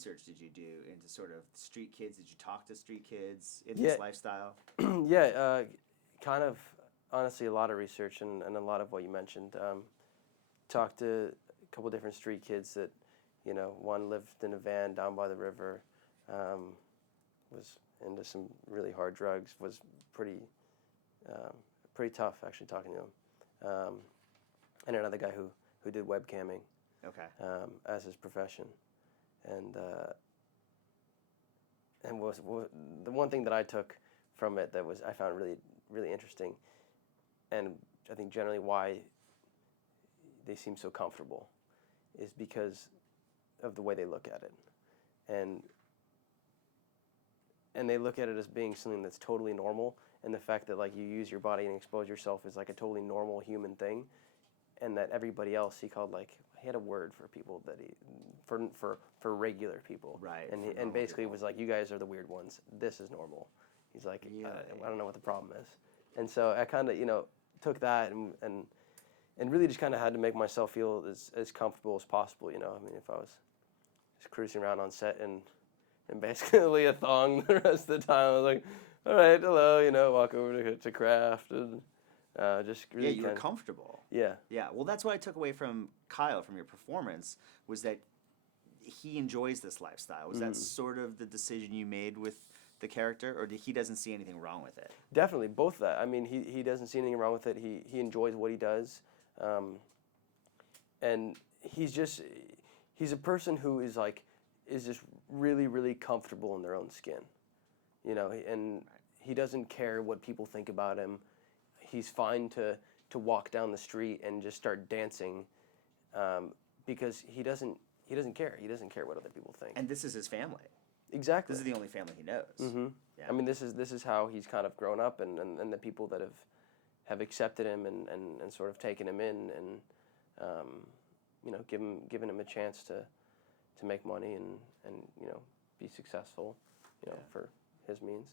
research did you do into sort of street kids? Did you talk to street kids in Yeah. this lifestyle? Yeah, kind of, honestly, a lot of research and a lot of what you mentioned. Talked to a couple different street kids that, one lived in a van down by the river, was into some really hard drugs, was pretty tough actually talking to him, and another guy who did webcamming Okay. as his profession, and the one thing that I took from it that I found really really interesting, and I think generally why they seem so comfortable, is because of the way they look at it, and they look at it as being something that's totally normal, and the fact that like you use your body and expose yourself is like a totally normal human thing, and that everybody else he had a word for people that for regular people, Right. and basically was like, you guys are the weird ones. This is normal. He's like, I don't know what the problem is, and so I kind of took that and really just kind of had to make myself feel as comfortable as possible. I mean, if I was just cruising around on set and basically a thong the rest of the time, I was like, all right, hello, walk over to craft and just really. Yeah, you were comfortable. Yeah. Yeah. Well, that's what I took away from Kyle, from your performance, was that he enjoys this lifestyle. Was that sort of the decision you made with the character, or he doesn't see anything wrong with it? Definitely, both that. I mean, he doesn't see anything wrong with it. He enjoys what he does, and he's a person who is just really really comfortable in their own skin, and he doesn't care what people think about him. He's fine to walk down the street and just start dancing, because he doesn't care. He doesn't care what other people think. And this is his family. Exactly. This is the only family he knows. Mm-hmm. Yeah. I mean, this is how he's kind of grown up, and the people that have accepted him and sort of taken him in, and given him a chance to make money and be successful, for his means.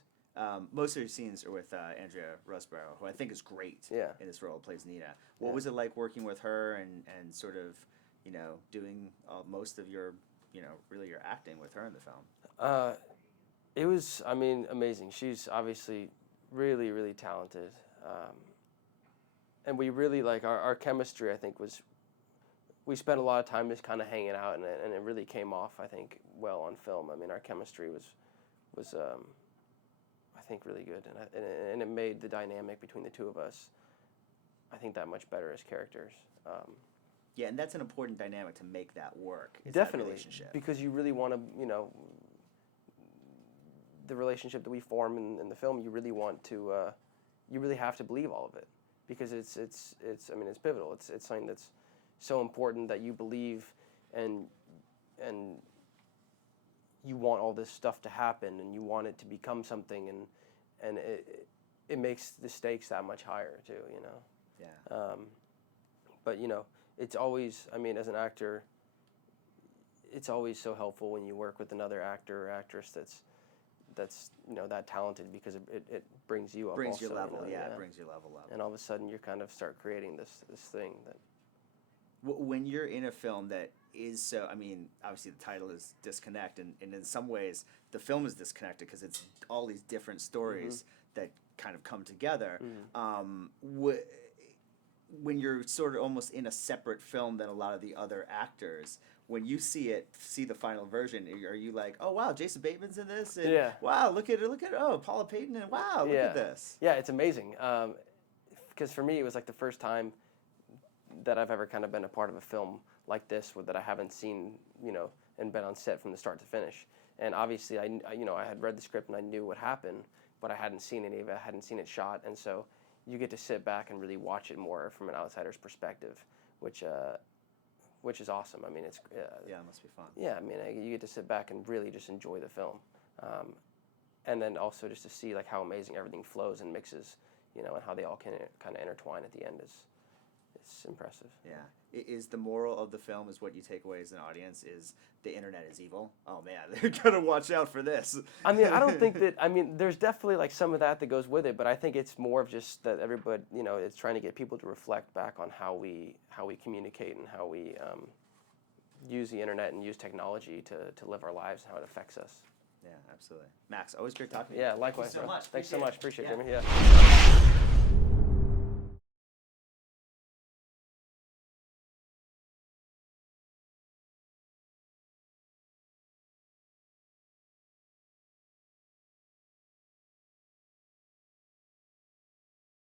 Most of your scenes are with Andrea Riseborough, who I think is great in this role, plays Nina. What was it like working with her and sort of, doing most of your, really your acting with her in the film? It was, I mean, amazing. She's obviously really, really talented. And we really, our chemistry, I think, we spent a lot of time just kind of hanging out, and it really came off, I think, well on film. I mean, our chemistry was I think, really good, and it made the dynamic between the two of us, I think, that much better as characters. Yeah, and that's an important dynamic to make that work. Definitely, that relationship. Because you really want to, the relationship that we form in the film, you really want to, you really have to believe all of it, because it's I mean, it's pivotal. It's something that's so important that you believe, and you want all this stuff to happen, and you want it to become something, and it makes the stakes that much higher too, Yeah. But it's always, I mean, as an actor, it's always so helpful when you work with another actor or actress that's that talented, because it brings you up. Brings also, your level, yeah. It brings your level up. And all of a sudden you kind of start creating this thing that. When you're in a film that is so, I mean, obviously the title is Disconnect, and in some ways the film is disconnected because it's all these different stories that kind of come together. When you're sort of almost in a separate film than a lot of the other actors, when you see the final version, are you like, oh wow, Jason Bateman's in this? And, wow, look at oh, Paula Patton, and wow, look at this. Yeah, it's amazing. Because for me, it was like the first time that I've ever kind of been a part of a film like this, that I haven't seen, and been on set from the start to finish. And obviously, I had read the script and I knew what happened, but I hadn't seen any of it. I hadn't seen it shot, and so you get to sit back and really watch it more from an outsider's perspective, which is awesome. I mean, it's yeah, it must be fun. Yeah, I mean, you get to sit back and really just enjoy the film, and then also just to see how amazing everything flows and mixes, and how they all can kind of intertwine at the end is. It's impressive. Yeah. Is the moral of the film, is what you take away as an audience, is the internet is evil? Oh man, they're gonna watch out for this. I mean, I don't think that. I mean, there's definitely some of that goes with it, but I think it's more of just that everybody, it's trying to get people to reflect back on how we communicate and how we use the internet and use technology to live our lives and how it affects us. Yeah, absolutely. Max, always great talking to you. Yeah, likewise. Thank you so much. Thanks so much. Appreciate it, Jimmy. Yeah. Yeah.